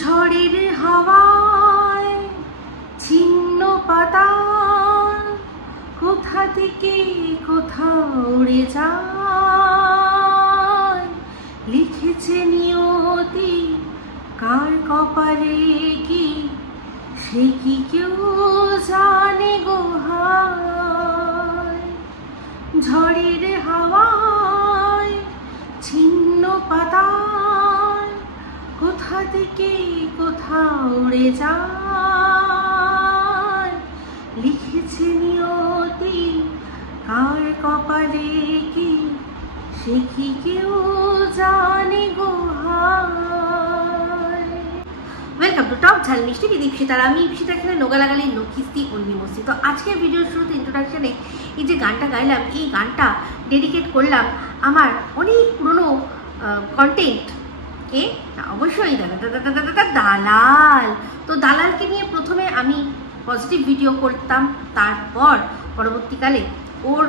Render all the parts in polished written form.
ঝড়ের হাওয়ায় ছিন্ন পাতা কোথা থেকে কোথাও উড়ে যায়, লিখেছে নিয়তি কার কপালে কি সে কি কেউ জানে গো হায়। ঝড়ের হাওয়ায় ছিন্ন পাতা কোথা থেকে কোথাও উড়ে যায়, লিখেছে নিয়তি কার কপালে কি সে কি কেউ জানে গো হায়। ওয়েলকাম টু টক ঝাল মিষ্টি বিদ ইপসিতা। আমি ইপসিতা এখানে নোগালাগালি নকিস্তি অন্যি মস্তি। তো আজকের ভিডিওর শুরুতে ইন্ট্রোডাকশনে এই যে গানটা গাইলাম, এই গানটা ডেডিকেট করলাম আমার অনেক পুরনো কন্টেন্ট কে, অবশ্যই দালাল। তো দালালকে নিয়ে প্রথমে আমি পজিটিভ ভিডিও করতাম, তারপর পরবর্তীকালে ওর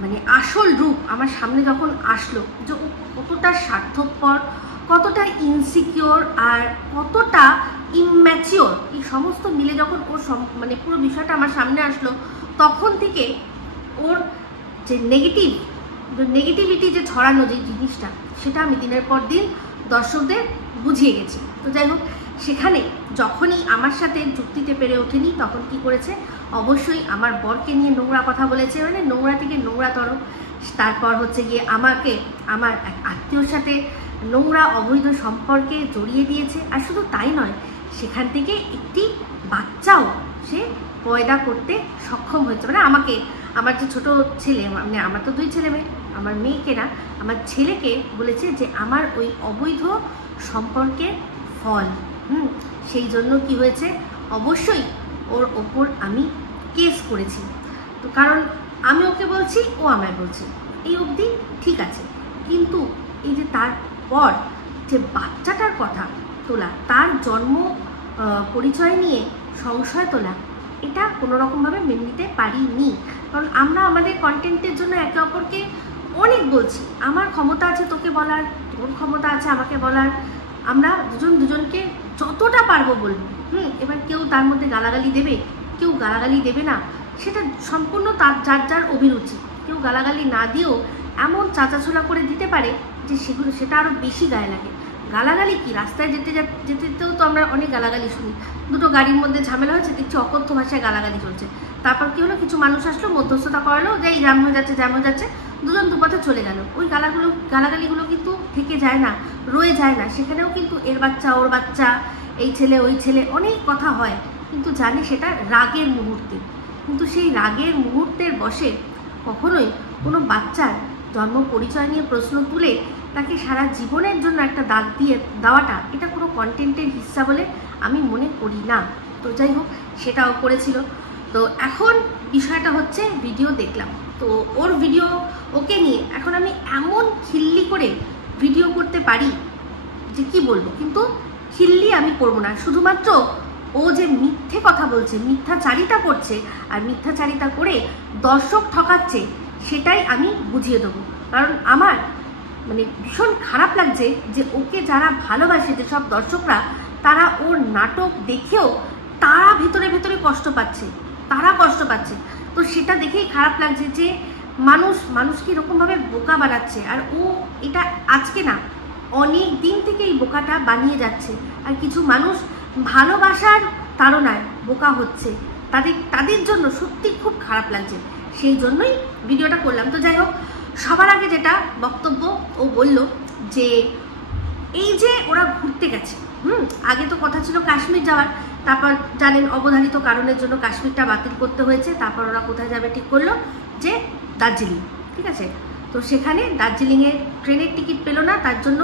মানে আসল রূপ আমার সামনে যখন আসলো, যে ও কতটা স্বার্থপর, কতটা ইনসিকিওর আর কতটা ইম্যাচিওর, এই সমস্ত মিলে যখন ওর মানে পুরো বিষয়টা আমার সামনে আসলো, তখন থেকে ওর যে নেগেটিভিটি যে ছড়ানো যে জিনিসটা, সেটা আমি দিনের পর দিন দর্শকদের বুঝিয়ে গেছি। তো যাই হোক, সেখানে যখনই আমার সাথে যুক্তিতে পেরে ওঠেনি, তখন কি করেছে, অবশ্যই আমার বরকে নিয়ে নোংরা কথা বলেছে, মানে নোংরা থেকে নোংরাতর। তারপর হচ্ছে গিয়ে আমাকে আমার এক আত্মীয়র সাথে নোংরা অবৈধ সম্পর্কে জড়িয়ে দিয়েছে। আর শুধু তাই নয়, সেখান থেকে একটি বাচ্চাও সে পয়দা করতে সক্ষম হয়েছে। মানে আমাকে, আমার যে ছোট ছেলে, মানে আমার তো 2 ছেলে মেয়ে, আমার মেয়েকে না, আমার ছেলেকে বলেছে যে আমার ওই অবৈধ সম্পর্কের ফল। সেই জন্য কি হয়েছে, অবশ্যই ওর ওপর আমি কেস করেছি। তো কারণ আমি ওকে বলছি, ও আমায় বলছে, এই অবধি ঠিক আছে। কিন্তু এই যে তারপর যে বাচ্চাটার কথা তোলা, তার জন্ম পরিচয় নিয়ে সংশয় তোলা, এটা কোনোরকমভাবে মেনে নিতে পারিনি। কারণ আমরা আমাদের কন্টেন্টের জন্য একে অপরকে অনেক বলছি, আমার ক্ষমতা আছে তোকে বলার, তোর ক্ষমতা আছে আমাকে বলার, আমরা দুজনকে যতটা পারবো বলবো। এবার কেউ তার মধ্যে গালাগালি দেবে, কেউ গালাগালি দেবে না, সেটা সম্পূর্ণ তার যার অভিরুচি। কেউ গালাগালি না দিয়েও এমন চাচাছোলা করে দিতে পারে যে সেটা আরও বেশি গায়ে লাগে। গালাগালি কি, রাস্তায় যেতেও তো আমরা অনেক গালাগালি শুনি। দুটো গাড়ির মধ্যে ঝামেলা হয়েছে, দেখছি অকথ্য ভাষায় গালাগালি চলছে, তারপর কি হলো, কিছু মানুষ আসলো, মধ্যস্থতা করালো, যে এই জ্যাম হয়ে যাচ্ছে, দুজন দুপথে চলে গেল। ওই গালাগালিগুলো কিন্তু থেকে যায় না, রয়ে যায় না, সেখানেও কিন্তু এর বাচ্চা ওর বাচ্চা, এই ছেলে ওই ছেলে, অনেক কথা হয়। কিন্তু জানি সেটা রাগের মুহূর্তে, কিন্তু সেই রাগের মুহূর্তের বশে কখনোই কোনো বাচ্চার জন্ম পরিচয় নিয়ে প্রশ্ন তুলে তাকে সারা জীবনের জন্য একটা দাগ দিয়ে দেওয়াটা, এটা কোনো কন্টেন্টের হিস্সা বলে আমি মনে করি না। তো যাই হোক, সেটাও করেছিল। তো এখন বিষয়টা হচ্ছে, ভিডিও দেখলাম, তো ওর ভিডিও ওকে নিয়ে এখন আমি এমন খিল্লি করে ভিডিও করতে পারি যে কি বলবো, কিন্তু খিল্লি আমি করবো না। শুধুমাত্র ও যে মিথ্যে কথা বলছে, মিথ্যাচারিতা করছে, আর মিথ্যাচারিতা করে দর্শক ঠকাচ্ছে, সেটাই আমি বুঝিয়ে দেবো। কারণ আমার মানে ভীষণ খারাপ লাগছে যে ওকে যারা ভালোবাসে, যেসব দর্শকরা, তারা ওর নাটক দেখেও তারা ভেতরে কষ্ট পাচ্ছে, তো সেটা দেখেই খারাপ লাগছে যে মানুষকে এরকমভাবে বোকা বানাচ্ছে। আর ও এটা আজকে না, অনেক দিন থেকে এই বোকাটা বানিয়ে যাচ্ছে। আর কিছু মানুষ ভালোবাসার তাড়নায় বোকা হচ্ছে, তাদের জন্য সত্যি খুব খারাপ লাগছে, সেই জন্যই ভিডিওটা করলাম। তো যাই হোক, সবার আগে যেটা বক্তব্য, ও বলল যে এই যে ওরা ঘুরতে গেছে, আগে তো কথা ছিল কাশ্মীর যাওয়ার, তারপর জানেন অবধারিত কারণের জন্য কাশ্মীরটা বাতিল করতে হয়েছে, তারপর ওরা কোথায় যাবে ঠিক করলো, যে দার্জিলিং। ঠিক আছে, তো সেখানে দার্জিলিংয়ে ট্রেনের টিকিট পেলো না, তার জন্য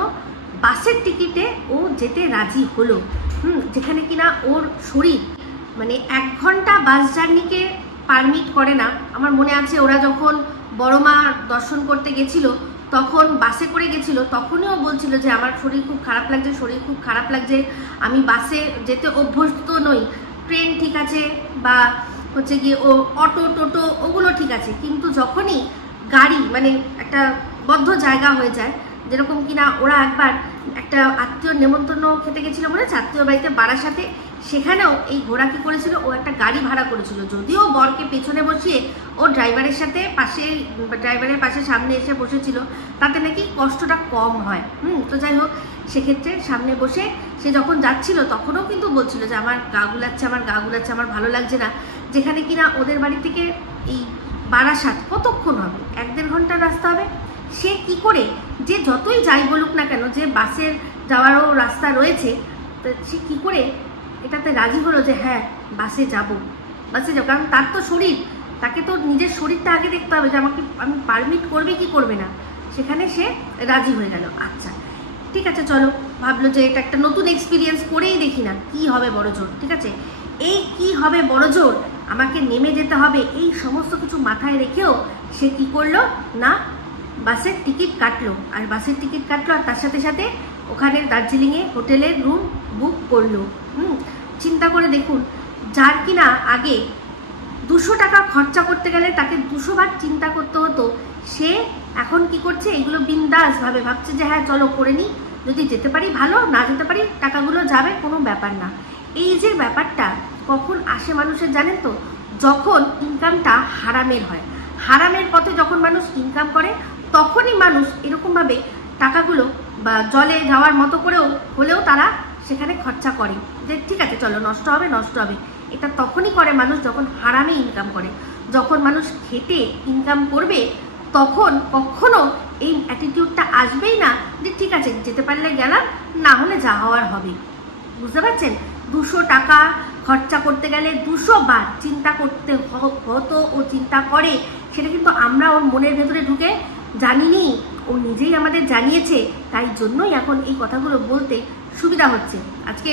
বাসের টিকিটে ও যেতে রাজি হলো। যেখানে কিনা ওর শরীর মানে 1 ঘন্টা বাস জার্নিকে পারমিট করে না। আমার মনে আছে ওরা যখন বড় মা দর্শন করতে গেছিল, তখন বাসে করে গেছিল, তখনই ও বলছিল যে আমার শরীর খুব খারাপ লাগছে, আমি বাসে যেতে অভ্যস্ত নই। ট্রেন ঠিক আছে, বা হচ্ছে গিয়ে ও অটো টোটো ওগুলো ঠিক আছে, কিন্তু যখনই গাড়ি মানে একটা বদ্ধ জায়গা হয়ে যায়, যেরকম কিনা ওরা একবার একটা আত্মীয় নেমন্তন্ন খেতে গেছিলো, মনে আছে, আত্মীয় বাড়িতে বারাসাতে। সেখানেও এই ঘোড়া কি করেছিল, ও একটা গাড়ি ভাড়া করেছিল, যদিও বরকে পেছনে বসিয়ে ও ড্রাইভারের পাশে সামনে এসে বসেছিল, তাতে নাকি কষ্টটা কম হয়। তো যাই হোক, সেক্ষেত্রে সামনে বসে সে যখন যাচ্ছিল তখনও কিন্তু বলছিল যে আমার গা গুলাচ্ছে, আমার ভালো লাগছে না। যেখানে কিনা ওদের বাড়ি থেকে এই বারাসাত কতক্ষণ হবে, 1-1.5 ঘন্টার রাস্তা হবে। সে কি করে, যে যতই যাই বলুক না কেন, যে বাসের যাওয়ারও রাস্তা রয়েছে, সে কি করে এটাতে রাজি হলো যে হ্যাঁ বাসে যাব। কারণ তার তো শরীর, তাকে তো নিজের শরীরটা আগে দেখতে হবে যে আমি পারমিট করবে কি করবে না। সেখানে সে রাজি হয়ে গেল। আচ্ছা ঠিক আছে, চলো, ভাবলো যে এটা একটা নতুন এক্সপিরিয়েন্স করেই দেখি না কি হবে বড় জোর। ঠিক আছে, এই কি হবে বড় জোর, আমাকে নেমে যেতে হবে, এই সমস্ত কিছু মাথায় রেখেও সে কি করলো না, বাসের টিকিট কাটলো। আর তার সাথে সাথে ওখানে দার্জিলিংয়ে হোটেলের রুম বুক করলো। চিন্তা করে দেখুন, যার কিনা আগে 200 টাকা খরচা করতে গেলে তাকে 200 বার চিন্তা করতে হতো, সে এখন কি করছে, এগুলো বিন্দাস ভাবে ভাবছে যে হ্যাঁ চলো করে নিই, যদি যেতে পারি ভালো, না যেতে পারি টাকাগুলো যাবে, কোনো ব্যাপার না। এই যে ব্যাপারটা কখন আসে মানুষের জানেন তো, যখন ইনকামটা হারামের হয়। হারামের পথে যখন মানুষ ইনকাম করে তখনই মানুষ এরকমভাবে টাকাগুলো বা জলে যাওয়ার মতো হলেও তারা সেখানে খরচা করে, যে ঠিক আছে চলো নষ্ট হবে। এটা তখনই করে মানুষ যখন হারামে ইনকাম করে। যখন মানুষ খেটে ইনকাম করবে তখন কখনো এই অ্যাটিটিউডটা আসবেই না যে ঠিক আছে যেতে পারলে গেলাম, না হলে যা হওয়ার হবে। বুঝতে পারছেন, 200 টাকা খরচা করতে গেলে 200 বার চিন্তা করতে হতো, ও চিন্তা করে, সেটা কিন্তু আমরা ওর মনের ভেতরে ঢুকে জানিনি, ও নিজেই আমাদের জানিয়েছে। তাই জন্যই এখন এই কথাগুলো বলতে সুবিধা হচ্ছে। আজকে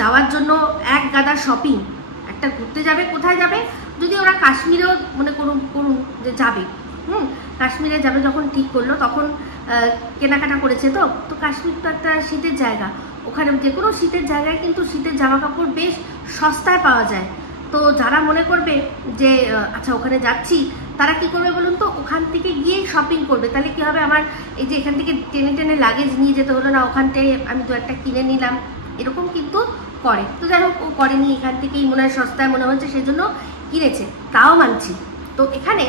যাওয়ার জন্য এক গাদা শপিং, একটা ঘুরতে যাবে, কোথায় যাবে, যদি ওরা কাশ্মীরেও মনে করুন যে যাবে, কাশ্মীরে যাবে যখন ঠিক করলো তখন কেনাকাটা করেছে। তো কাশ্মীর তো একটা শীতের জায়গা, ওখানে যে কোনো শীতের জায়গায় কিন্তু শীতের জামা কাপড় বেশ সস্তায় পাওয়া যায়। তো যারা মনে করবে যে আচ্ছা ওখানে যাচ্ছি, তারা কি করবে বলুন তো, ওখান থেকে গিয়েই শপিং করবে। তাহলে কি হবে, আমার এই যে এখান থেকে টেনে লাগেজ নিয়ে যেতে হলো না, ওখান থেকে আমি 2-1টা কিনে নিলাম, এরকম কিন্তু করে। তো যাই হোক, ও করেনি, এখান থেকেই মনে হয় সস্তায় মনে হচ্ছে সেই জন্য কিনেছে, তাও মানছি। তো এখানে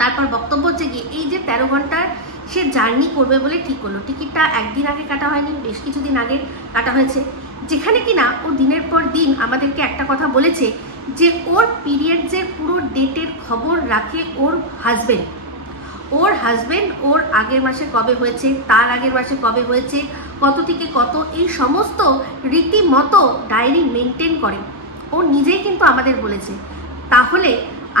তারপর বক্তব্য হচ্ছে গিয়ে এই যে 13 ঘন্টার সে জার্নি করবে বলে ঠিক করলো। টিকিটটা একদিন আগে কাটা হয়নি, বেশ কিছুদিন আগে কাটা হয়েছে, যেখানে কিনা ও দিনের পর দিন আমাদেরকে একটা কথা বলেছে যে ওর পিরিয়ডসের পুরো ডেটের খবর রাখে ওর হাজবেন্ড। ওর আগের মাসে কবে হয়েছে, তার আগের মাসে কবে হয়েছে, কত থেকে কত, এই সমস্ত রীতিমতো ডায়েরি মেনটেন করে। ও নিজেই কিন্তু আমাদের বলেছে, তাহলে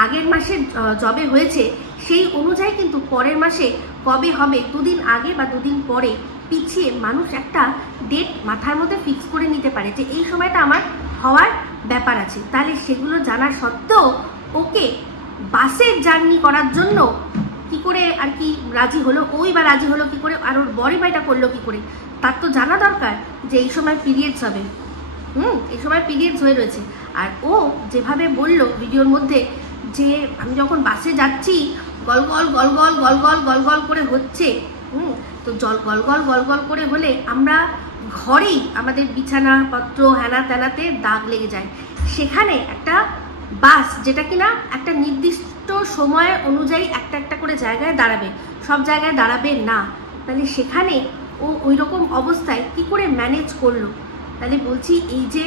আগের মাসে যবে হয়েছে সেই অনুযায়ী কিন্তু পরের মাসে কবে হবে, 2 দিন আগে বা 2 দিন পরে পিছিয়ে মানুষ একটা ডেট মাথার মধ্যে ফিক্স করে নিতে পারে যে এই সময়টা আমার হওয়ার ব্যাপার আছে। তাহলে সেগুলো জানার সত্ত্বেও ওকে বাসের জার্নি করার জন্য কি করে আর কি রাজি হলো, ওই বা রাজি হলো কি করে, আর ওর বড়ি বাইটা করলো কি করে, তার তো জানা দরকার যে এই সময় পিরিয়ডস হবে। এই সময় পিরিয়ডস হয়ে রয়েছে। আর ও যেভাবে বলল ভিডিওর মধ্যে যে আমি যখন বাসে যাচ্ছি গল করে হচ্ছে, তো গল করে হলে আমরা ঘরেই আমাদের বিছানাপত্র হেনা তেনাতে দাগ লেগে যায়। সেখানে একটা বাস যেটা কিনা একটা নির্দিষ্ট সময় অনুযায়ী একটা করে জায়গায় দাঁড়াবে, সব জায়গায় দাঁড়াবে না, তাহলে সেখানে ও ওই রকম অবস্থায় কি করে ম্যানেজ করলো। তাহলে বলছি এই যে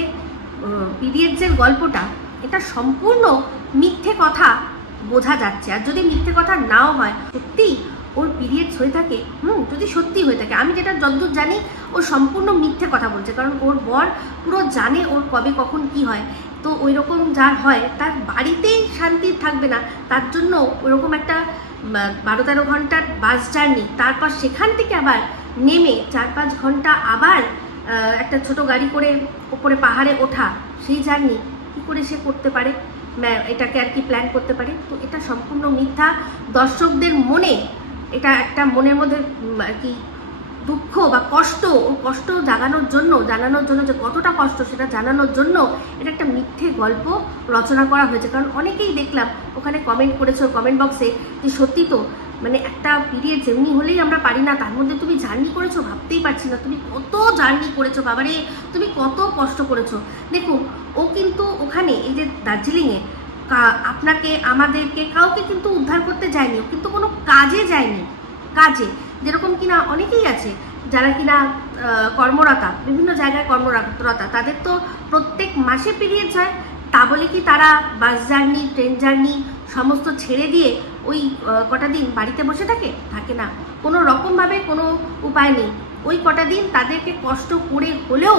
পিরিয়ডসের গল্পটা, এটা সম্পূর্ণ মিথ্যে কথা বোঝা যাচ্ছে। আর যদি মিথ্যে কথা নাও হয়, সত্যি ওর পিরিয়ডস হয়ে থাকে, যদি সত্যি হয়ে থাকে, আমি যেটা যতদূর জানি ও সম্পূর্ণ মিথ্যে কথা বলছে, কারণ ওর বর পুরো জানে ওর কবে কখন কি হয়। তো ওই রকম যার হয় তার বাড়িতেই শান্তি থাকবে না, তার জন্য ওইরকম একটা 12-13 ঘন্টার বাস জার্নি, তারপর সেখান থেকে আবার নেমে 4-5 ঘন্টা আবার একটা ছোট গাড়ি করে ওপরে পাহাড়ে ওঠা, সেই জার্নি কী করে সে করতে পারে, এটাকে আর কি প্ল্যান করতে পারে। তো এটা সম্পূর্ণ মিথ্যা। দর্শকদের মনে এটা একটা মনের মধ্যে আর কি দুঃখ বা কষ্ট জানানোর জন্য যে কতটা কষ্ট সেটা জানানোর জন্য এটা একটা মিথ্যে গল্প রচনা করা হয়েছে। কারণ অনেকেই দেখলাম ওখানে কমেন্ট করেছে কমেন্ট বক্সে যে সত্যি তো মানে একটা পিরিয়ড যেমনি হলেই আমরা পারি না, তার মধ্যে তুমি জার্নি করেছো, ভাবতেই পারছি না তুমি কত জার্নি করেছো বাবারে, তুমি কত কষ্ট করেছো। দেখুন ও কিন্তু ওখানে এই যে দার্জিলিংয়ে আপনাকে আমাদেরকে কাউকে কিন্তু উদ্ধার করতে যায়নি, ও কিন্তু কোনো কাজে যায়নি। কাজে যেরকম কিনা অনেকেই আছে যারা কিনা কর্মরতা, বিভিন্ন জায়গায় কর্মরতা, তাদের তো প্রত্যেক মাসে পিরিয়ডস হয়, তা বলে কি তারা বাস জার্নি, ট্রেন জার্নি সমস্ত ছেড়ে দিয়ে ওই কটা দিন বাড়িতে বসে থাকে না। কোনো রকমভাবে কোনো উপায় নেই, ওই কটা দিন তাদেরকে কষ্ট করে হলেও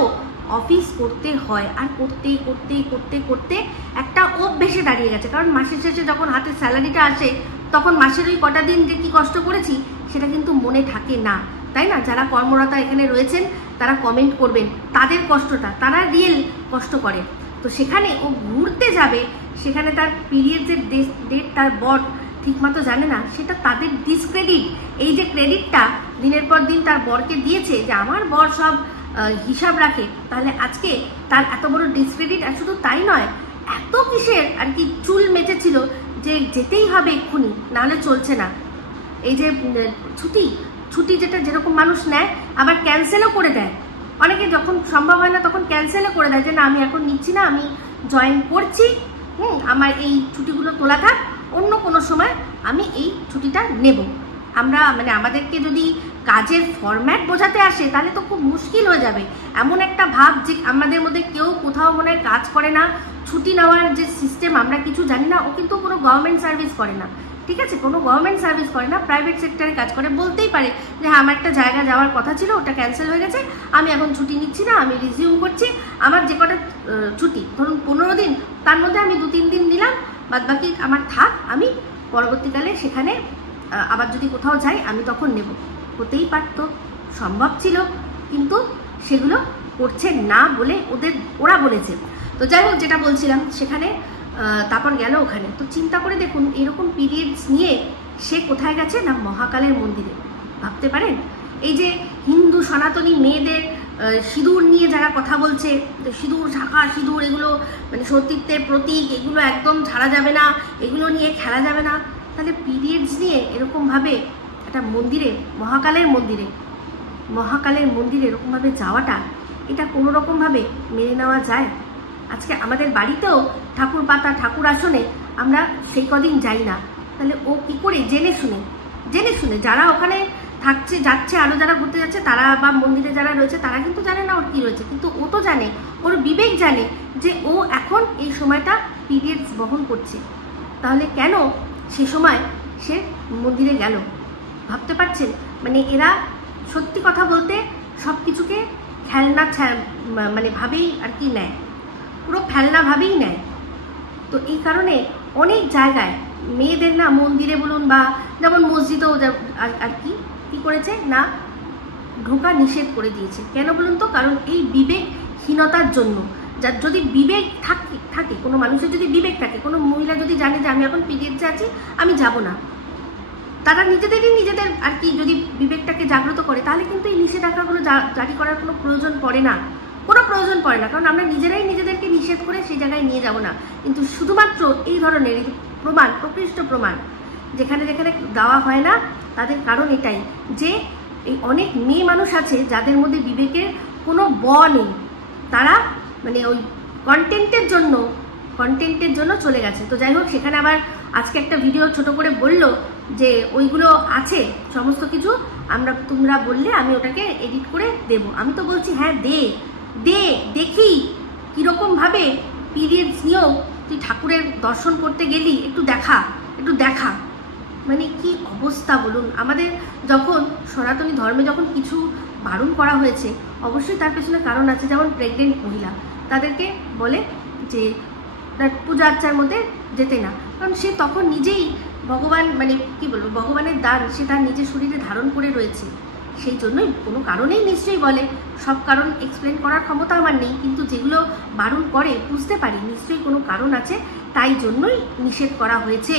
অফিস করতে হয়। আর করতে করতে করতে করতে একটা অভ্যেসে দাঁড়িয়ে গেছে, কারণ মাসের শেষে যখন হাতে স্যালারিটা আসে তখন মাসের ওই কটা দিন যে কি কষ্ট করেছি সেটা কিন্তু মনে থাকে না, তাই না? যারা কর্মরতা এখানে রয়েছেন তারা কমেন্ট করবেন তাদের কষ্টটা, তারা রিয়েল কষ্ট করে। তো সেখানে ও ঘুরতে যাবে, সেখানে তার পিরিয়ডের ডেট তার বর ঠিকমতো জানে না, সেটা তাদের ডিসক্রেডিট। এই যে ক্রেডিটটা দিনের পর দিন তার বরকে দিয়েছে যে আমার বর সব হিসাব রাখে, তাহলে আজকে তার এত বড় ডিসক্রেডিট। আর শুধু তাই নয়, এত কিসের আর কি চুল মেচেছিল যে যেতেই হবে এক্ষুনি, নাহলে চলছে না। এই যে ছুটি যেটা যেরকম মানুষ নেয় আবার ক্যান্সেলও করে দেয়, অনেকে যখন সম্ভব হয় না তখন ক্যান্সেলও করে দেয় যে না আমি এখন নিচ্ছি না, আমি জয়েন করছি, আমার এই ছুটিগুলো তোলা থাক, অন্য কোনো সময় আমি এই ছুটিটা নেব। আমরা মানে আমাদেরকে যদি কাজের ফরম্যাট বোঝাতে আসে তাহলে তো খুব মুশকিল হয়ে যাবে। এমন একটা ভাব যে আমাদের মধ্যে কেউ কোথাও মনে হয় কাজ করে না, ছুটি নেওয়ার যে সিস্টেম আমরা কিছু জানি না। ও কিন্তু কোনো গভর্নমেন্ট সার্ভিস করে না, ঠিক আছে, কোনো গভর্নমেন্ট সার্ভিস করে না, প্রাইভেট সেক্টরে কাজ করে। বলতেই পারে যে হ্যাঁ আমার একটা জায়গা যাওয়ার কথা ছিল, ওটা ক্যান্সেল হয়ে গেছে, আমি এখন ছুটি নিচ্ছি না, আমি রিজিউম করছি। আমার যে কটা ছুটি ধরুন 15 দিন, তার মধ্যে আমি 2-3 দিন নিলাম, বাদ বাকি আমার থাক, আমি পরবর্তীকালে সেখানে আবার যদি কোথাও যাই আমি তখন নেব। হতেই পারত, সম্ভব ছিল, কিন্তু সেগুলো করছে না বলে ওরা বলেছে। তো যাই হোক, যেটা বলছিলাম সেখানে তারপর গেল ওখানে। তো চিন্তা করে দেখুন এরকম পিরিয়ডস নিয়ে সে কোথায় গেছে না মহাকালের মন্দিরে। ভাবতে পারেন এই যে হিন্দু সনাতনী মেয়েদের সিঁদুর নিয়ে যারা কথা বলছে, সিঁদুর ঢাকা সিঁদুর এগুলো মানে সতীত্বের প্রতীক, এগুলো একদম ছাড়া যাবে না, এগুলো নিয়ে খেলা যাবে না, তাহলে পিরিয়ডস নিয়ে এরকমভাবে একটা মন্দিরে, মহাকালের মন্দিরে এরকমভাবে যাওয়াটা, এটা কোনো রকমভাবে মেনে নেওয়া যায়? আজকে আমাদের বাড়িতেও ঠাকুর পাতা, ঠাকুর আসনে আমরা সেই কদিন যাই না, তাহলে ও কি করে জেনে শুনে যারা ওখানে থাকছে, যাচ্ছে, আরো যারা ঘুরতে যাচ্ছে তারা বা মন্দিরে যারা রয়েছে তারা কিন্তু জানে না ওর কি রয়েছে, কিন্তু ও তো জানে, ওর বিবেক জানে যে ও এখন এই সময়টা পিরিয়ডস বহন করছে। তাহলে কেন সে সময় সে মন্দিরে গেল? ভাবতে পারছেন? মানে এরা সত্যি কথা বলতে সব কিছুকে খেলনা মানে ভাবেই আর কি নেয়, পুরো ফেলনা ভাবেই নেয়। তো এই কারণে অনেক জায়গায় মেয়েদের না মন্দিরে বলুন বা যেমন মসজিদেও আর কি করেছে না ঢোকা নিষেধ করে দিয়েছে। কেন বলুন তো? কারণ এই বিবেকহীনতার জন্য। যার যদি বিবেক থাকে কোনো মানুষের যদি বিবেক থাকে, কোনো মহিলা যদি জানে যে আমি এখন পিরিয়ডসে আছি আমি যাব না, তারা নিজেদের আর কি যদি বিবেকটাকে জাগ্রত করে, তাহলে কিন্তু এই নিষেধাজ্ঞাগুলো জারি করার কোনো প্রয়োজন পড়ে না, কারণ আমরা নিজেরাই নিজেদেরকে নিষেধ করে সেই জায়গায় নিয়ে যাব না। কিন্তু শুধুমাত্র এই ধরনের প্রমাণ, প্রকৃষ্ট প্রমাণ যেখানে দেওয়া হয় না, তাদের কারণ এটাই যে এই অনেক মেয়ে মানুষ আছে যাদের মধ্যে বিবেকের কোনো নেই, তারা মানে ওই কন্টেন্টের জন্য চলে গেছে। তো যাই হোক, সেখানে আবার আজকে একটা ভিডিও ছোট করে বললো যে ওইগুলো আছে সমস্ত কিছু, তোমরা বললে আমি ওটাকে এডিট করে দেব। আমি তো বলছি হ্যাঁ দেখি কিরকম ভাবে পিরিয়ডস নিয়েও তুই ঠাকুরের দর্শন করতে গেলি, একটু দেখা মানে কি অবস্থা বলুন। আমাদের যখন সনাতনী ধর্মে যখন কিছু বারণ করা হয়েছে, অবশ্যই তার পেছনে কারণ আছে। যেমন প্রেগনেন্ট মহিলা, তাদেরকে বলে যে পূজা আর্চার মধ্যে যেতে না, কারণ সে তখন নিজেই ভগবান মানে কি বলবো ভগবানের দান সে তার নিজের শরীরে ধারণ করে রয়েছে, সেই জন্যই কোনো কারণেই নিশ্চয়ই বলে। সব কারণ এক্সপ্লেন করার ক্ষমতা আমার নেই, কিন্তু যেগুলো বারণ করে বুঝতে পারি নিশ্চয়ই কোনো কারণ আছে, তাই জন্যই নিষেধ করা হয়েছে।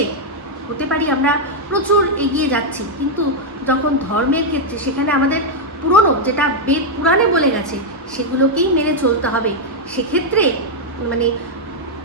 হতে পারি আমরা প্রচুর এগিয়ে যাচ্ছি, কিন্তু যখন ধর্মের ক্ষেত্রে সেখানে আমাদের পুরনো যেটা বেদ পুরাণে বলে গেছে সেগুলোকেই মেনে চলতে হবে। সেক্ষেত্রে মানে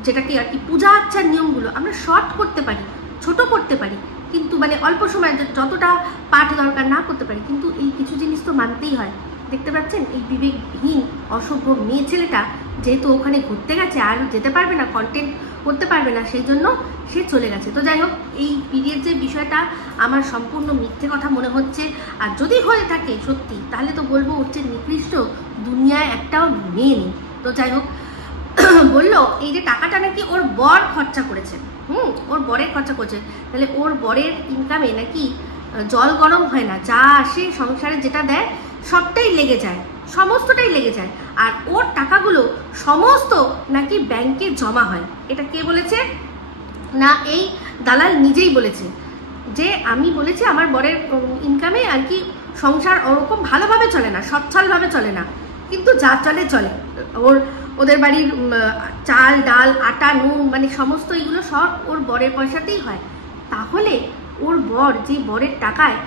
যেটাকে আর কি পূজা আর্চার নিয়মগুলো আমরা শর্ট করতে পারি, ছোট করতে পারি, কিন্তু মানে অল্প সময় যতটা পাঠ দরকার না করতে পারি, কিন্তু এই কিছু জিনিস তো মানতেই হয়। দেখতে পাচ্ছেন এই বিবেকহীন অসভ্য মেয়ে ছেলেটা যেহেতু ওখানে ঘুরতে গেছে আর যেতে পারবে না, কন্টেন্ট করতে পারবে না, সেই জন্য সে চলে গেছে। তো যাই হোক, এই পিরিয়ড যে বিষয়টা আমার সম্পূর্ণ মিথ্যে কথা মনে হচ্ছে, আর যদি হয়ে থাকে সত্যি তাহলে তো বলবো হচ্ছে নিকৃষ্ট, দুনিয়ায় একটাও মেয়ে নেই। তো যাই হোক, বললো এই যে টাকাটা নাকি ওর বর খরচা করেছে, ওর বরের খরচা করছে, তাহলে ওর বরের ইনকামে নাকি জল গরম হয় না, যা আসে সংসারে যেটা দেয় সবটাই লেগে যায়, সমস্তটাই লেগে যায়, আর ওর টাকাগুলো সমস্ত নাকি ব্যাংকে জমা হয়। এটা কে বলেছে? না এই দালাল নিজেই বলেছে যে আমি বলেছি আমার বরের ইনকামে আর কি সংসার ওরকম ভালোভাবে চলে না, সচ্ছলভাবে চলে না, কিন্তু যা চলে চলে। ওদের বাড়ির চাল ডাল আটা নুন মানে সমস্ত এগুলো সব ওর বরের পয়সাতেই হয়। তাহলে ওর বর যে বরের টাকায়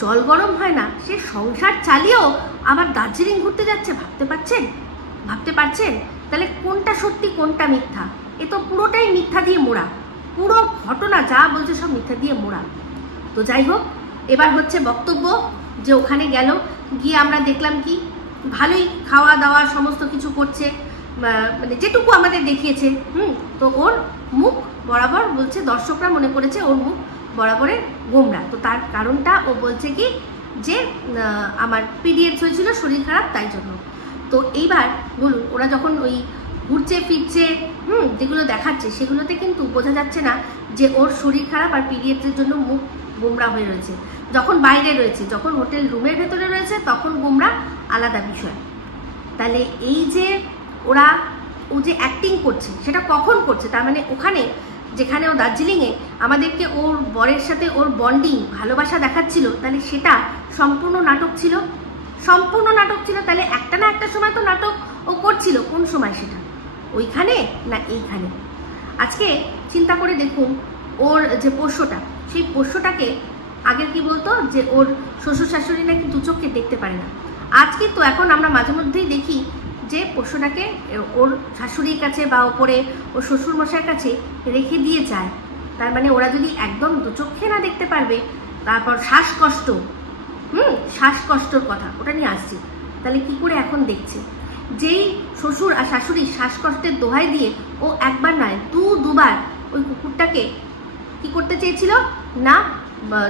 জল গরম হয় না, সে সংসার চালিয়েও আবার দার্জিলিং ঘুরতে যাচ্ছে। ভাবতে পারছেন? তাহলে কোনটা সত্যি কোনটা মিথ্যা? এ তো পুরোটাই মিথ্যা দিয়ে মোড়া, পুরো ঘটনা যা বলছে সব মিথ্যা দিয়ে মোড়া। তো যাই হোক, এবার হচ্ছে বক্তব্য যে ওখানে গেল, গিয়ে আমরা দেখলাম কি ভালোই খাওয়া দাওয়া সমস্ত কিছু করছে, মানে যেটুকু আমাদের দেখিয়েছে। তো ওর মুখ বরাবর বলছে, দর্শকরা মনে করেছে ওর মুখ বরাবরের গোমরা। তো তার কারণটা ও বলছে কি যে আমার পিরিয়ডস হয়েছিল, শরীর খারাপ, তাই জন্য। তো এইবার বলুন, ওরা যখন ওই ঘুরছে ফিরছে যেগুলো দেখাচ্ছে সেগুলোতে কিন্তু বোঝা যাচ্ছে না যে ওর শরীর খারাপ আর পিরিয়ডসের জন্য মুখ গোমরা হয়ে রয়েছে। যখন বাইরে রয়েছে, যখন হোটেল রুমের ভেতরে রয়েছে, তখন গোমরা, আলাদা বিষয়। তাহলে এই যে ও যে অ্যাক্টিং করছে সেটা কখন করছে? তার মানে ওখানে যেখানে ও দার্জিলিংয়ে আমাদেরকে ওর বরের সাথে ওর বন্ডিং ভালোবাসা দেখাচ্ছিল, তাহলে সেটা সম্পূর্ণ নাটক ছিল, তাহলে একটা না একটা সময় তো নাটক ও করছিল। কোন সময় সেটা? ওইখানে না এইখানে? আজকে চিন্তা করে দেখুন, ওর যে পোষ্যটা, সেই পোষ্যটাকে আগে কি বলতো যে ওর শ্বশুর শাশুড়ি নাকি দু চোখে দেখতে পারে না। আজ কিন্তু এখন আমরা মাঝে মধ্যেই দেখি যে পোষ্যটাকে ওর শাশুড়ির কাছে বা ওপরে ওর শ্বশুর মশাইয়ের কাছে রেখে দিয়ে যায়। তার মানে ওরা যদি একদম দু চোখে না দেখতে পারবে, তারপর শ্বাসকষ্টর কথা ওটা নিয়ে আসছি, তাহলে কি করে এখন দেখছে? যেই শ্বশুর আর শাশুড়ির শ্বাসকষ্টের দোহাই দিয়ে ও একবার নয় দুবার ওই কুকুরটাকে কি করতে চেয়েছিল না,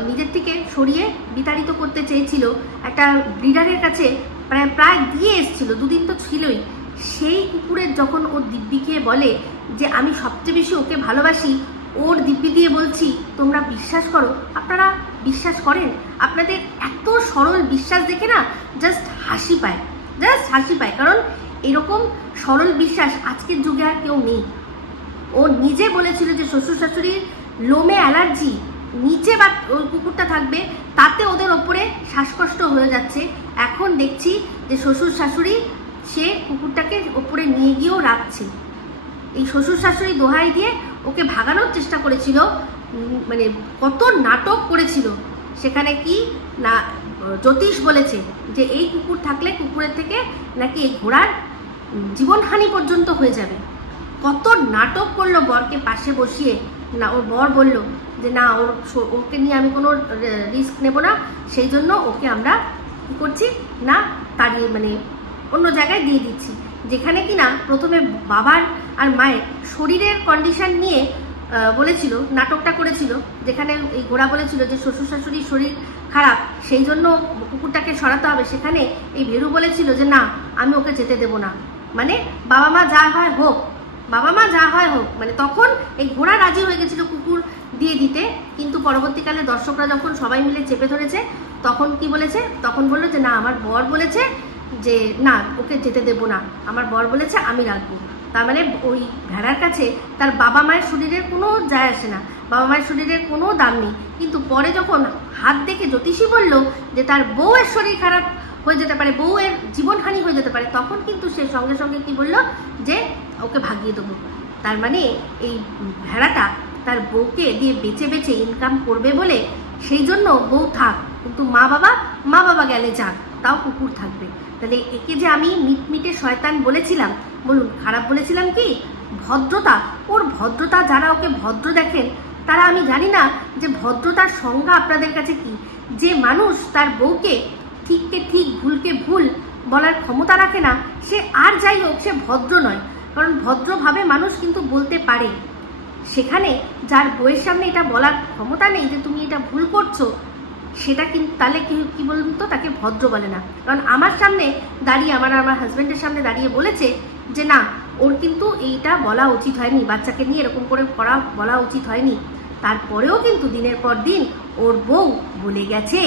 নিজের থেকে সরিয়ে বিতাড়িত করতে চেয়েছিল, একটা ব্রিডারের কাছে প্রায় দিয়ে এসেছিল, দুদিন তো ছিলই। সেই কুকুরের যখন ওর দিব্যিকে বলে যে আমি সবচেয়ে বেশি ওকে ভালোবাসি, ওর দিব্যি দিয়ে বলছি তোমরা বিশ্বাস করো, আপনারা বিশ্বাস করেন? আপনাদের এত সরল বিশ্বাস দেখে না জাস্ট হাসি পায়, কারণ এরকম সরল বিশ্বাস আজকের যুগে আর কেউ নেই। ও নিজে বলেছিল যে শ্বশুর শাশুড়ির লোমে অ্যালার্জি, নিচে বা ওই কুকুরটা থাকবে, তাতে ওদের ওপরে শ্বাসকষ্ট হয়ে যাচ্ছে। এখন দেখছি যে শ্বশুর শাশুড়ি সে কুকুরটাকে ওপরে নিয়ে গিয়েও রাখছে। এই শ্বশুর শাশুড়ি দোহাই দিয়ে ওকে ভাগানোর চেষ্টা করেছিল, মানে কত নাটক করেছিল। সেখানে কি না জ্যোতিষ বলেছে যে এই কুকুর থাকলে কুকুরের থেকে নাকি এই ঘোড়ার জীবনহানি পর্যন্ত হয়ে যাবে। কত নাটক করলো বরকে পাশে বসিয়ে। না, ওর বর বলল যে না, ওকে নিয়ে আমি কোনো রিস্ক নেব না, সেই জন্য ওকে আমরা কী করছি না তাড়িয়ে মানে অন্য জায়গায় দিয়ে দিচ্ছি, যেখানে কিনা প্রথমে বাবার আর মায়ের শরীরের কন্ডিশন নিয়ে বলেছিল, নাটকটা করেছিল, যেখানে এই ঘোড়া বলেছিল যে শ্বশুর শাশুড়ির শরীর খারাপ, সেই জন্য কুকুরটাকে সরাতে হবে। সেখানে এই ভেরু বলেছিল যে না, আমি ওকে যেতে দেব না, মানে বাবা মা যা হয় হোক, মানে তখন এই ঘোড়া রাজি হয়ে গেছিল কুকুর দিয়ে দিতে। কিন্তু পরবর্তীকালে দর্শকরা যখন সবাই মিলে চেপে ধরেছে, তখন কি বলেছে? তখন বললো যে না, আমার বর বলেছে যে না, ওকে যেতে দেব না, আমার বর বলেছে আমি রাখবো। তার মানে ওই ভেড়ার কাছে তার বাবা মায়ের শরীরের কোনো যায় আসে না, বাবা মায়ের শরীরের কোনো দাম নেই। কিন্তু পরে যখন হাত দেখে জ্যোতিষী বলল যে তার বউয়ের শরীর খারাপ হয়ে যেতে পারে, বউয়ের জীবনহানি হয়ে যেতে পারে, তখন কিন্তু সে সঙ্গে সঙ্গে কি বলল যে ওকে ভাগিয়ে দেবো। তার মানে এই ভেড়াটা তার বউকে দিয়ে বেঁচে বেঁচে ইনকাম করবে বলে সেই জন্য বউ থাক, কিন্তু মা বাবা গেলে যাক, তাও কুকুর থাকবে। তাহলে একে যে আমি মিটমিটে শয়তান বলেছিলাম, বলুন খারাপ বলেছিলাম কি? ভদ্রতা, ওর ভদ্রতা, যারা ওকে ভদ্র দেখেন তারা আমি জানি না যে ভদ্রতার সংজ্ঞা আপনাদের কাছে কি। যে মানুষ তার বউকে ঠিককে ঠিক ভুলকে ভুল বলার ক্ষমতা রাখে না, সে আর যাই হোক সে ভদ্র নয়। কারণ ভদ্রভাবে মানুষ কিন্তু বলতে পারে। সেখানে যার বউয়ের সামনে এটা বলার ক্ষমতা নেই যে তুমি এটা ভুল করছো, সেটা কিন্তু তাহলে কি বলুন তো, তাকে ভদ্র বলে না। কারণ আমার সামনে দাঁড়িয়ে আমার হাজব্যান্ডের সামনে দাঁড়িয়ে বলেছে যে না, ওর কিন্তু এইটা বলা উচিত হয়নি, বাচ্চাকে নিয়ে এরকম করে বলা উচিত হয়নি। তারপরেও কিন্তু দিনের পর দিন ওর বউ বলে গেছে।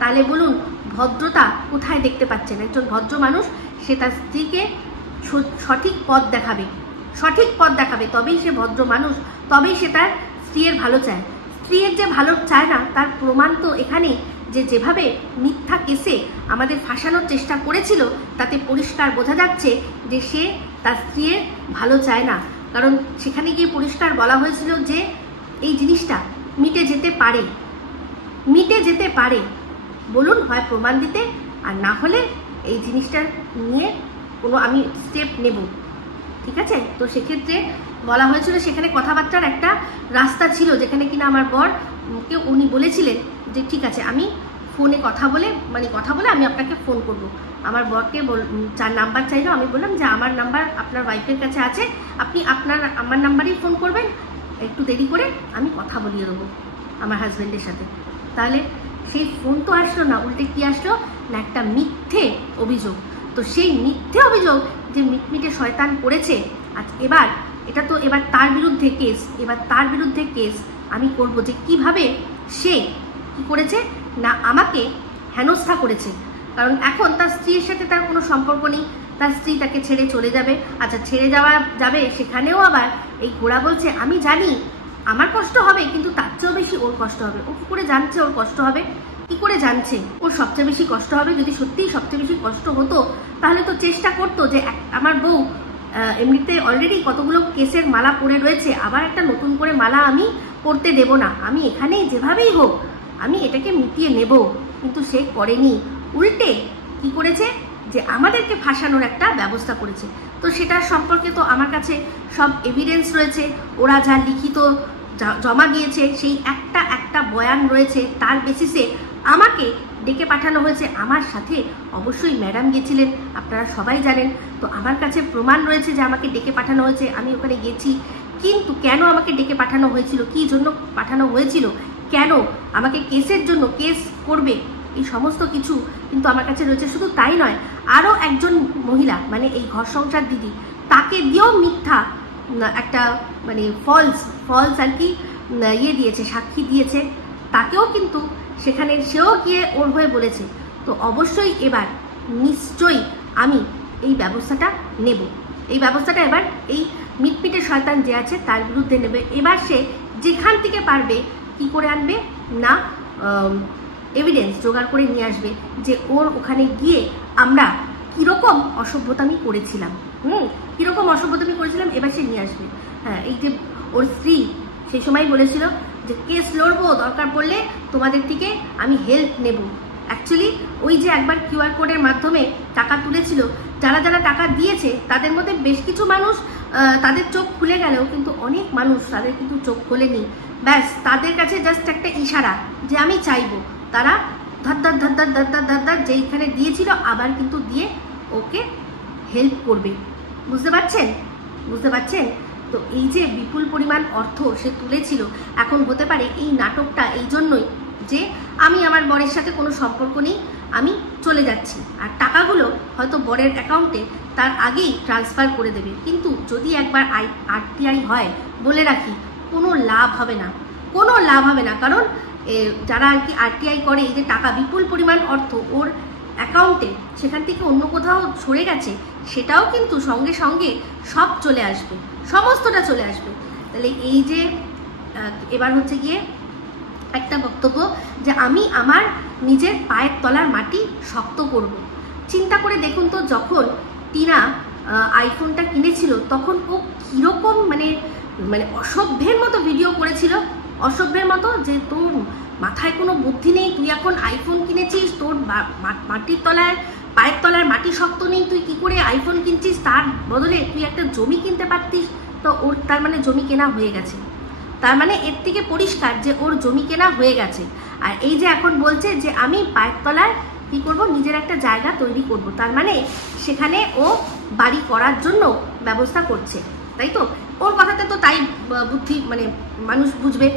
তাহলে বলুন ভদ্রতা কোথায় দেখতে পাচ্ছেন? একজন ভদ্র মানুষ সে তার স্ত্রীকে সঠিক পথ দেখাবে, তবেই সে ভদ্র মানুষ, তবেই সে তার স্ত্রীর ভালো চায়। স্ত্রীর যে ভালো চায় না তার প্রমাণ তো এখানে, যে যেভাবে মিথ্যা কেসে আমাদের ফাঁসানোর চেষ্টা করেছিল তাতে পরিষ্কার বোঝা যাচ্ছে যে সে তার স্ত্রীর ভালো চায় না। কারণ সেখানে গিয়ে পরিষ্কার বলা হয়েছিল যে এই জিনিসটা মিটে যেতে পারে, বলুন হয় প্রমাণ দিতে, আর না হলে এই জিনিসটা নিয়ে কোনো আমি স্টেপ নেব। ঠিক আছে, তো সেক্ষেত্রে বলা হয়েছিল সেখানে কথাবার্তার একটা রাস্তা ছিল, যেখানে কিনা আমার বরকে উনি বলেছিলেন যে ঠিক আছে আমি ফোনে কথা বলে আমি আপনাকে ফোন করব। আমার বরকে যার নাম্বার চাইলো, আমি বললাম যে আমার নাম্বার আপনার ওয়াইফের কাছে আছে, আপনি আমার নাম্বারেই ফোন করবেন, একটু দেরি করে আমি কথা বলিয়ে দেবো আমার হাজব্যান্ডের সাথে। তাহলে সেই ফোন তো আসলো না, উল্টে কি আসলো না, একটা মিথ্যে অভিযোগ। তো সেই মিথ্যে অভিযোগ যে মিটমিটে শয়তান করেছে, আজ এবার তার বিরুদ্ধে কেস আমি করব, যে কিভাবে সে কি করেছে না আমাকে হেনস্থা করেছে। কারণ এখন তার স্ত্রীর সাথে তার কোনো সম্পর্ক নেই, তার স্ত্রী তাকে ছেড়ে চলে যাবে। আচ্ছা ছেড়ে যাবে, সেখানেও আবার এই ঘোড়া বলছে আমি জানি আমার কষ্ট হবে, কিন্তু তার চেয়েও বেশি ওর কষ্ট হবে। ও কি করে জানছে ওর কষ্ট হবে? কি করে জানছে ওর সবচেয়ে বেশি কষ্ট হবে? যদি সত্যিই সবচেয়ে বেশি কষ্ট হতো তাহলে তো চেষ্টা করতো যে আমার বউ এমনিতে অলরেডি কতগুলো কেসের মালা পড়ে রয়েছে, আবার একটা নতুন করে মালা আমি পড়তে দেব না, আমি এখানেই যেভাবেই হোক আমি এটাকে মিটিয়ে নেব। কিন্তু সে করেনি, উল্টে কি করেছে যে আমাদেরকে ফাঁসানোর একটা ব্যবস্থা করেছে। তো সেটার সম্পর্কে তো আমার কাছে সব এভিডেন্স রয়েছে, ওরা যা লিখিত জমা দিয়েছে সেই একটা বয়ান রয়েছে, তার বেসিসে আমাকে ডেকে পাঠানো হয়েছে। আমার সাথে অবশ্যই ম্যাডাম গেছিলেন, আপনারা সবাই জানেন। তো আমার কাছে প্রমাণ রয়েছে যে আমাকে ডেকে পাঠানো হয়েছে, আমি ওখানে গেছি। কিন্তু কেন আমাকে ডেকে পাঠানো হয়েছিল, কি জন্য পাঠানো হয়েছিল, কেন আমাকে কেসের জন্য কেস করবে, এই সমস্ত কিছু কিন্তু আমার কাছে রয়েছে। শুধু তাই নয়, আরও একজন মহিলা মানে এই ঘর সংসার দিদি, তাকে দিয়েও মিথ্যা একটা মানে ফলস আর কি দিয়েছে, সাক্ষী দিয়েছে, তাকেও কিন্তু সেখানে সেও গিয়ে ওর হয়ে বলেছে। তো অবশ্যই এবার নিশ্চয়ই আমি এই ব্যবস্থাটা নেব, এই ব্যবস্থাটা এবার এই মিটমিটে শয়তান যে আছে তার বিরুদ্ধে নেবে। এবার সে যেখান থেকে পারবে কি করে আনবে না এভিডেন্স জোগাড় করে নিয়ে আসবে যে ওর ওখানে গিয়ে আমরা কীরকম অসভ্যতামি করেছিলাম, এবার সে নিয়ে আসবে। হ্যাঁ, এই যে ওর স্ত্রী সেই সময় বলেছিল যে কেস লড়বো, দরকার পড়লে তোমাদের থেকে আমি হেল্প নেব। অ্যাকচুয়ালি ওই যে একবার কিউআর কোডের মাধ্যমে টাকা তুলেছিল, যারা টাকা দিয়েছে তাদের মধ্যে বেশ কিছু মানুষ তাদের চোখ খুলে গেলেও কিন্তু অনেক মানুষ তাদের কিন্তু চোখ খোলেনি। ব্যাস তাদের কাছে জাস্ট একটা ইশারা যে আমি চাইবো, তারা ধার যেইখানে দিয়েছিল আবার কিন্তু দিয়ে ওকে হেল্প করবে। বুঝতে পারছেন? তো এই যে বিপুল পরিমাণ অর্থ সে তুলেছিল, এখন হতে পারে এই নাটকটা এই জন্যই যে আমি আমার বরের সাথে কোনো সম্পর্ক নেই, আমি চলে যাচ্ছি, আর টাকাগুলো হয়তো বরের অ্যাকাউন্টে তার আগেই ট্রান্সফার করে দেবে। কিন্তু যদি একবার আরটিআই হয়, বলে রাখি কোনো লাভ হবে না, কারণ যারা আর কি আরটিআই করে, এই যে টাকা বিপুল পরিমাণ অর্থ ওর অ্যাকাউন্টে সেখান থেকে অন্য কোথাও সরে গেছে, সেটাও কিন্তু সঙ্গে সঙ্গে সব চলে আসবে, সমস্তটা চলে আসবে। তাহলে এই যে এবার হচ্ছে গিয়ে একটা বক্তব্য যে আমি আমার নিজের পায়ের তলার মাটি শক্ত করব। চিন্তা করে দেখুন তো, যখন টিনা আইফোনটা কিনেছিল তখন ও কীরকম মানে অসভ্যের মতো ভিডিও করেছিল, অসভ্যের মতো, যে তোর মাথায় কোনো বুদ্ধি নেই, তুই এখন আইফোন কিনেছিস, তোর মাটির তলায় পায়ের তলার মাটি শক্ত নেই, তুই কি করে আইফোন কিনছিস, তার বদলে তুই একটা জমি কিনতে পারতিস। তো ওর তার মানে জমি কেনা হয়ে গেছে, তার মানে এর থেকে পরিষ্কার যে ওর জমি কেনা হয়ে গেছে। আর এই যে এখন বলছে যে আমি পায়ের তলায় কী করবো, নিজের একটা জায়গা তৈরি করব, তার মানে সেখানে ও বাড়ি করার জন্য ব্যবস্থা করছে, তাই তো? ওর কথাতে তো তাই বুদ্ধি, মানে মানুষ বুঝবে।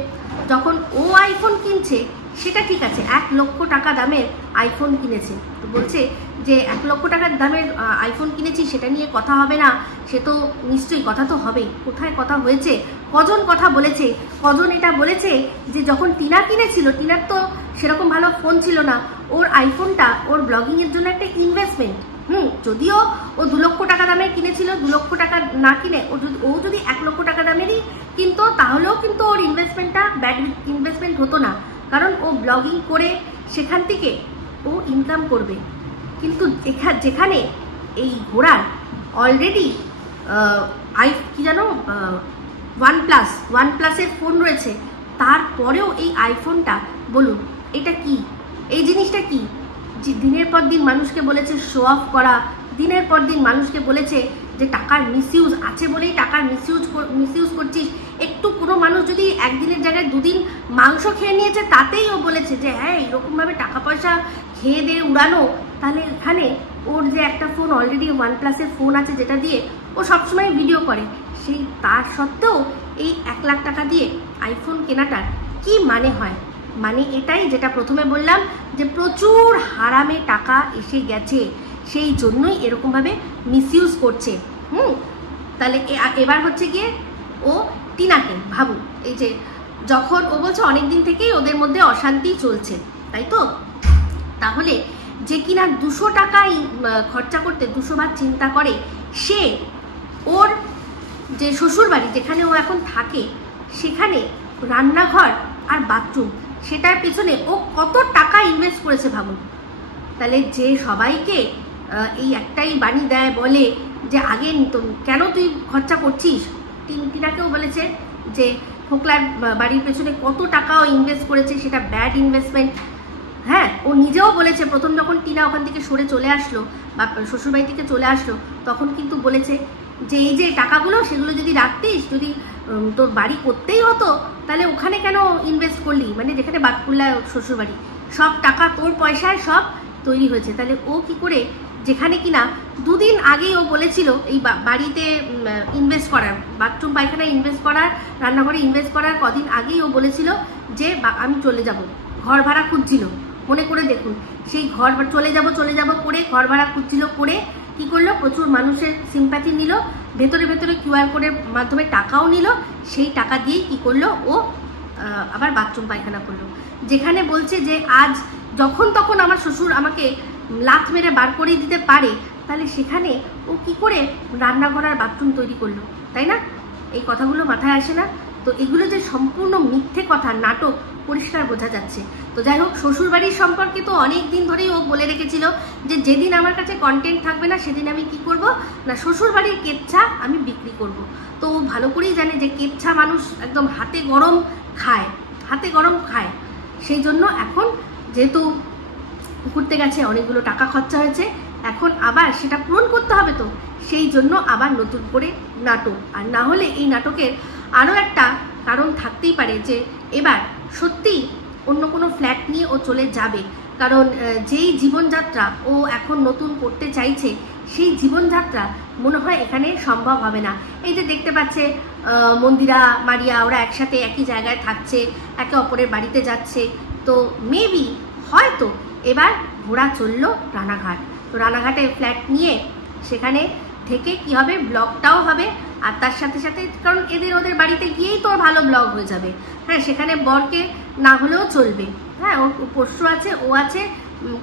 যখন ও আইফোন কিনছে সেটা ঠিক আছে, 1 লক্ষ টাকা দামের আইফোন কিনেছে, তো বলছে যে 1 লক্ষ টাকার দামের আইফোন কিনেছি, সেটা নিয়ে কথা হবে না। সে তো নিশ্চয়ই কথা তো হবেই। কোথায় কথা হয়েছে, কজন কথা বলেছে, কজন এটা বলেছে যে যখন টিনা কিনেছিল, টিনার তো সেরকম ভালো ফোন ছিল না, ওর আইফোনটা ওর ব্লগিংয়ের জন্য একটা ইনভেস্টমেন্ট। যদিও ও 2 লক্ষ টাকা দামের কিনেছিল, 2 লক্ষ টাকা না কিনে ও যদি 1 লক্ষ টাকা দামেরই কিনতো, তাহলেও কিন্তু ওর ইনভেস্টমেন্টটা ব্যাড ইনভেস্টমেন্ট হতো না, কারণ ও ব্লগিং করে সেখান থেকে ও ইনকাম করবে। কিন্তু যেখানে এই ঘোড়ার অলরেডি কি জানো OnePlus-এর ফোন রয়েছে, তারপরেও এই আইফোনটা, বলুন এটা কি, এই জিনিসটা কি? যে দিনের পর দিন মানুষকে বলেছে শো অফ করা, দিনের পর দিন মানুষকে বলেছে যে টাকার মিসইউজ আছে বলেই টাকার মিসইউজ করছিস। একটু কোনো মানুষ যদি একদিনের জায়গায় 2 দিন মাংস খেয়ে নিয়েছে, তাতেই ও বলেছে যে হ্যাঁ এরকমভাবে টাকা পয়সা খেয়ে দিয়ে উড়ানো। তাহলে এখানে ওর যে একটা ফোন অলরেডি OnePlus-এর ফোন আছে, যেটা দিয়ে ও সবসময় ভিডিও করে, সেই তার সত্ত্বেও এই 1 লাখ টাকা দিয়ে আইফোন কেনাটার কি মানে হয়? মানে এটাই, যেটা প্রথমে বললাম, যে প্রচুর হারামে টাকা এসে গেছে, সেই জন্যই এরকমভাবে মিসইউজ করছে। তাহলে এবার হচ্ছে গিয়ে ও টিনাকে, ভাবুন, এই যে যখন ও বলছে অনেকদিন থেকেই ওদের মধ্যে অশান্তি চলছে, তাই তো? তাহলে যে কিনা 200 টাকাই খরচা করতে 200 বার চিন্তা করে, সে ওর যে শ্বশুরবাড়ি যেখানে ও এখন থাকে, সেখানে রান্নাঘর আর বাথরুম, সেটার পেছনে ও কত টাকা ইনভেস্ট করেছে ভাবুন। তাহলে যে সবাইকে এই একটাই বাণী দেয়, বলে যে আগে কেন তুই খরচা করছিস, টিনাকেও বলেছে যে ফোকলার বাড়ির পেছনে কত টাকা ও ইনভেস্ট করেছে, সেটা ব্যাড ইনভেস্টমেন্ট। হ্যাঁ, ও নিজেও বলেছে, প্রথম যখন টিনা ওখান থেকে সরে চলে আসলো বা শ্বশুরবাড়ি থেকে চলে আসলো, তখন কিন্তু বলেছে যে এই যে টাকাগুলো, সেগুলো যদি রাখতিস, যদি তোর বাড়ি করতেই হতো, তাহলে ওখানে কেন ইনভেস্ট করলি, মানে যেখানে বাতকুল্লা শ্বশুরবাড়ি, সব টাকা তোর পয়সায় সব তৈরি হয়েছে। তাহলে ও কি করে, যেখানে কিনা 2 দিন আগেই ও বলেছিল এই বাড়িতে ইনভেস্ট করার, বাথরুম পায়খানায় ইনভেস্ট করার, রান্নাঘরে ইনভেস্ট করার কদিন আগেই ও বলেছিল যে আমি চলে যাব, ঘর ভাড়া খুঁজছিল, মনে করে দেখুন, সেই ঘর চলে যাব করে ঘর ভাড়া খুঁজছিল, করে কি করলো, প্রচুর মানুষের সিম্প্যাথি নিল, ভেতরে ভেতরে QR কোডের মাধ্যমে টাকাও নিল, সেই টাকা দিয়েই কি করলো, ও আবার বাথরুম পায়খানা করলো। যেখানে বলছে যে আজ যখন তখন আমার শ্বশুর আমাকে লাথ মেরে বার করে দিতে পারে, তাহলে সেখানে ও কি করে রান্নাঘর আর বাথরুম তৈরি করলো, তাই না? এই কথাগুলো মাথায় আসে না? তো এগুলো যে সম্পূর্ণ মিথ্যে কথা, নাটক, পরিষ্কার বোঝা যাচ্ছে। তো যাই হোক, শ্বশুরবাড়ির সম্পর্কে তো অনেক দিন ধরেই ও বলে রেখেছিল যে যেদিন আমার কাছে কন্টেন্ট থাকবে না, সেদিন আমি কি করব না, শ্বশুরবাড়ির কেচ্ছা আমি বিক্রি করব। তো ও ভালো করেই জানে যে কেচ্ছা মানুষ একদম হাতে গরম খায়, সেই জন্য এখন যেহেতু ঘুরতে গেছে, অনেকগুলো টাকা খরচা হয়েছে, এখন আবার সেটা পূরণ করতে হবে, তো সেই জন্য আবার নতুন করে নাটক। আর না হলে এই নাটকের আরও একটা কারণ থাকতেই পারে, যে এবার সত্যি অন্য কোনো ফ্ল্যাট নিয়ে ও চলে যাবে, কারণ যেই জীবনযাত্রা ও এখন নতুন করতে চাইছে, সেই জীবনযাত্রা মনে হয় এখানে সম্ভব হবে না। এই যে দেখতে পাচ্ছে মন্দিরা, মারিয়া, ওরা একসাথে একই জায়গায় থাকছে, একে অপরের বাড়িতে যাচ্ছে, তো মেবি হয়তো এবার ঘোড়া চললো রানাঘাট। তো রানাঘাটে ফ্ল্যাট নিয়ে সেখানে থেকে কি হবে, ব্লগটাও হবে, আর তার সাথে সাথে, কারণ ওদের বাড়িতে গিয়েই তো ভালো ব্লগ হয়ে যাবে। হ্যাঁ, সেখানে বরকে না হলেও চলবে। হ্যাঁ, ও পরশু আছে, ও আছে,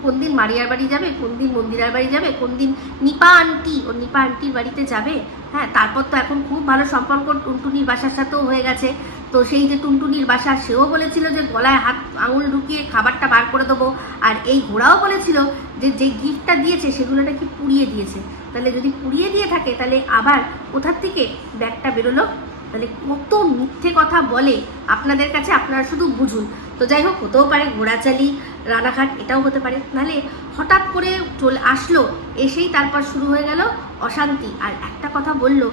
কোন দিন মারিয়ার বাড়ি যাবে, কোন দিন মন্দিরার বাড়ি যাবে, কোন দিন নিপা আন্টির বাড়িতে যাবে। হ্যাঁ, তারপর তো এখন খুব ভালো সম্পর্ক টুনটুনির বাসার সাথেও হয়ে গেছে। তো সেই যে টুনটুনির বাসা, সেও বলেছিল যে গলায় আঙুল ঢুকিয়ে খাবারটা বার করে দেবো, আর এই ঘোড়াও বলেছিল যে যে গিফটটা দিয়েছে সেগুলো নাকি পুড়িয়ে দিয়েছে। তাহলে যদি পুড়িয়ে দিয়ে থাকে, তাহলে আবার কোথার থেকে ব্যাগটা বেরোলো? তাহলে কত মিথ্যে কথা বলে আপনাদের কাছে, আপনারা শুধু বুঝুন। তো যাই হোক, হতেও পারে ঘোড়াচালি রানাঘাট, এটাও হতে পারে। নাহলে হঠাৎ করে চলে আসলো, এসেই তারপর শুরু হয়ে গেল অশান্তি। আর একটা কথা বললো,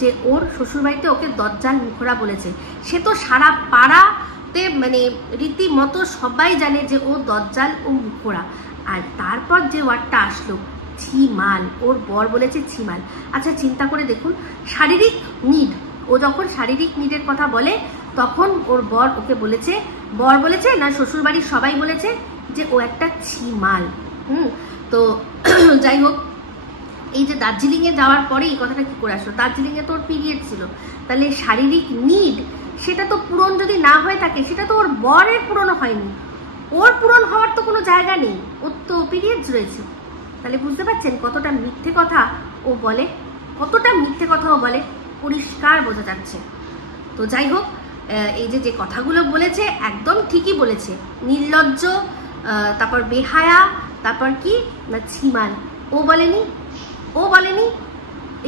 যে ওর শ্বশুরবাড়িতে ওকে দজ্জাল মুখরা বলেছে। সে তো সারা পাড়াতে মানে রীতিমতো সবাই জানে যে ও দজ্জাল ও মুখরা। আর তারপর যে ওয়ার্ডটা আসলো ছিমাল, ওর বর বলেছে ছিমাল। আচ্ছা চিন্তা করে দেখুন, শারীরিক নিড, ও যখন শারীরিক নিডের কথা বলে তখন ওর বর ওকে বলেছে, বর বলেছে না শ্বশুরবাড়ির সবাই বলেছে যে ও একটা ছিমাল। তো যাই হোক, এই যে দার্জিলিংয়ে যাওয়ার পরে এই কথাটা কি করে আসলো, দার্জিলিংয়ে তো ওর পিরিয়ড ছিল, তাহলে শারীরিক নিড সেটা তো পূরণ যদি না হয়ে থাকে সেটা তো ওর বরের পূরণ হয়নি, ওর পূরণ হওয়ার তো কোনো জায়গা নেই, ওর তো পিরিয়ডস রয়েছে। তাহলে বুঝতে পারছেন কতটা মিথ্যে কথা ও বলে, কতটা মিথ্যে কথা ও বলে, পরিষ্কার বোঝা যাচ্ছে। তো যাই হোক, এই যে কথাগুলো বলেছে একদম ঠিকই বলেছে, নির্লজ্জ, তারপর বেহায়া, তারপর কি না ছিমাল। ও বলেনি, ও বলেনি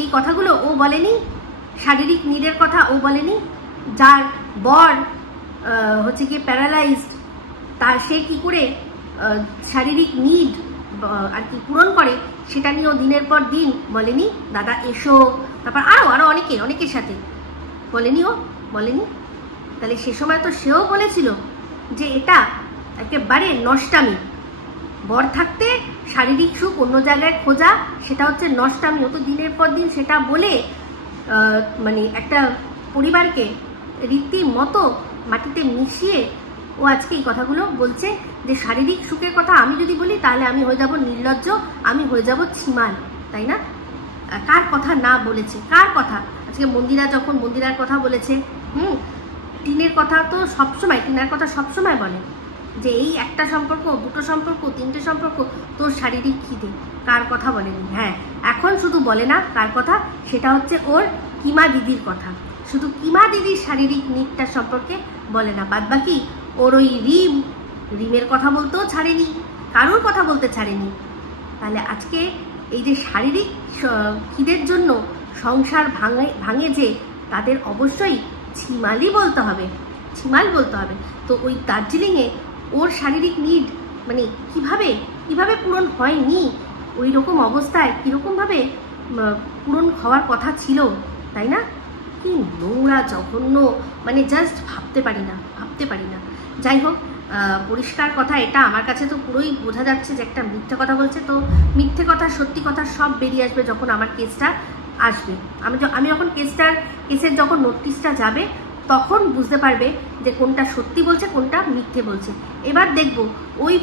এই কথাগুলো, ও বলেনি শারীরিক নিডের কথা, ও বলেনি যার বর হচ্ছে কি প্যারালাইজড, তার সে কি করে শারীরিক নিড আর কি পূরণ করে সেটা নিয়েও দিনের পর দিন বলেনি দাদা এসো, তারপর আরো অনেকের সাথে বলেনি, ও বলেনি। তাহলে সে সময় তো সেও বলেছিল যে এটা একেবারে নষ্টামি, বর থাকতে শারীরিক সুখ অন্য জায়গায় খোঁজা সেটা হচ্ছে নষ্টামি। ও তো দিনের পর দিন সেটা বলে মানে একটা পরিবারকে রীতিমতো মাটিতে মিশিয়ে ও আজকে এই কথাগুলো বলছে যে শারীরিক সুখের কথা আমি যদি বলি তাহলে আমি হয়ে যাব নির্লজ্জ, আমি হয়ে যাব ছিমাল, তাই না? কার কথা না বলেছে, কার কথা? আজকে মন্দিরার কথা বলেছে। টিনের কথা তো সবসময়, টিনার কথা সবসময় বলে যে এই একটা সম্পর্ক, দুটো সম্পর্ক, তিনটে সম্পর্ক, তোর শারীরিক খিদে, কার কথা বলেনি? হ্যাঁ, এখন শুধু বলে না কার কথা, সেটা হচ্ছে ওর কিমা দিদির কথা। শুধু কিমা দিদির শারীরিক নিডটা সম্পর্কে বলে না, বাদ বাকি ওর ওই রিমের কথা বলতেও ছাড়েনি, কারোর কথা বলতে ছাড়েনি। তাহলে আজকে এই যে শারীরিক খিদের জন্য সংসার ভাঙে যে, তাদের অবশ্যই ছিমালই বলতে হবে, ছিমাল বলতে হবে। তো ওই দার্জিলিংয়ে ওর শারীরিক নিড মানে কিভাবে পূরণ হয়নি, ওই রকম অবস্থায় কীরকমভাবে পূরণ হওয়ার কথা ছিল, তাই না? কি নোংরা জঘন্য, মানে জাস্ট ভাবতে পারি না। যাই হোক, পরিষ্কার কথা এটা, আমার কাছে তো পুরোই বোঝা যাচ্ছে যে একটা মিথ্যে কথা বলছে। তো মিথ্যে কথা সত্যি কথা সব বেরিয়ে আসবে যখন আমার কেসটা আসবে। আমি যখন কেসের যখন নোটিশটা যাবে তখন বুঝতে পারবে যে কোনটা সত্যি বলছে কোনটা মিথ্যে বলছে। এবার দেখবো ওই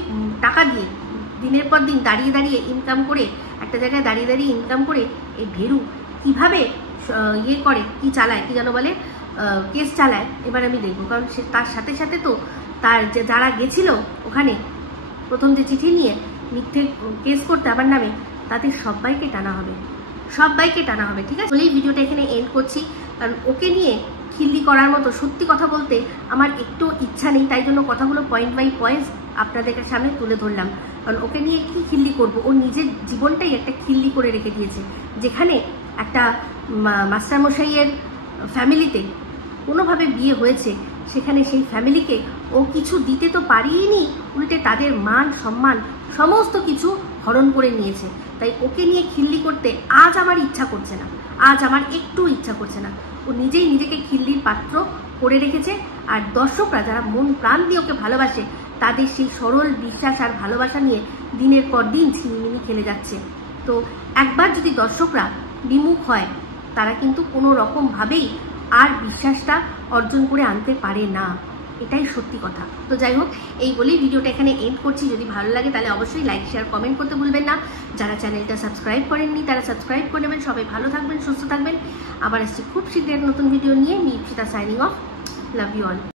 টাকা দিয়ে দিনের পর দিন দাঁড়িয়ে ইনকাম করে, একটা জায়গায় দাঁড়িয়ে ইনকাম করে এই ভেরু কীভাবে করে, কি চালায়, কি যেন বলে, কেস চালায়। এবার আমি দেখবো, কারণ সে তার সাথে সাথে তো তার যে যারা গেছিল ওখানে প্রথম যে চিঠি নিয়ে মিথ্যে কেস করতে আমার নামে, তাদের সবাইকে টানা হবে, ঠিক আছে? এই ভিডিওটা এখানে এন্ড করছি, কারণ ওকে নিয়ে খিল্লি করার মতো সত্যি কথা বলতে আমার একটু ইচ্ছা নেই, তাই জন্য কথাগুলো পয়েন্ট বাই পয়েন্টস আপনাদের সামনে তুলে ধরলাম। কারণ ওকে নিয়ে কি খিল্লি করবো, ও নিজের জীবনটাই একটা খিল্লি করে রেখে দিয়েছে, যেখানে একটা মাস্টারমশাইয়ের ফ্যামিলিতে কোনোভাবে বিয়ে হয়েছে, সেখানে সেই ফ্যামিলিকে ও কিছু দিতে তো পারিনি, উল্টে তাদের মান সম্মান সমস্ত কিছু হরণ করে নিয়েছে। তাই ওকে নিয়ে খিল্লি করতে আজ আমার ইচ্ছা করছে না, আজ আমার একটু ইচ্ছা করছে না। ও নিজেই নিজেকে খিল্লির পাত্র করে রেখেছে। আর দর্শকরা যারা মন প্রাণ দিয়ে ওকে ভালোবাসে, তাদের সেই সরল বিশ্বাস আর ভালোবাসা নিয়ে দিনের পর দিন ছিনিমিনি খেলে যাচ্ছে। তো একবার যদি দর্শকরা বিমুখ হয়, তারা কিন্তু কোনো রকমভাবেই আর বিশ্বাসটা অর্জন করে আনতে পারে না, এটাই সত্যি কথা। তো যাই হোক, এই বলেই ভিডিওটা এখানে এন্ড করছি। যদি ভালো লাগে তাহলে অবশ্যই লাইক শেয়ার কমেন্ট করতে ভুলবেন না। যারা চ্যানেলটা সাবস্ক্রাইব করেননি তারা সাবস্ক্রাইব করে নেবেন। সবাই ভালো থাকবেন, সুস্থ থাকবেন। আবার আসছি খুব শীঘ্রই এক নতুন ভিডিও নিয়ে। Me Ipsita signing off. Love you all.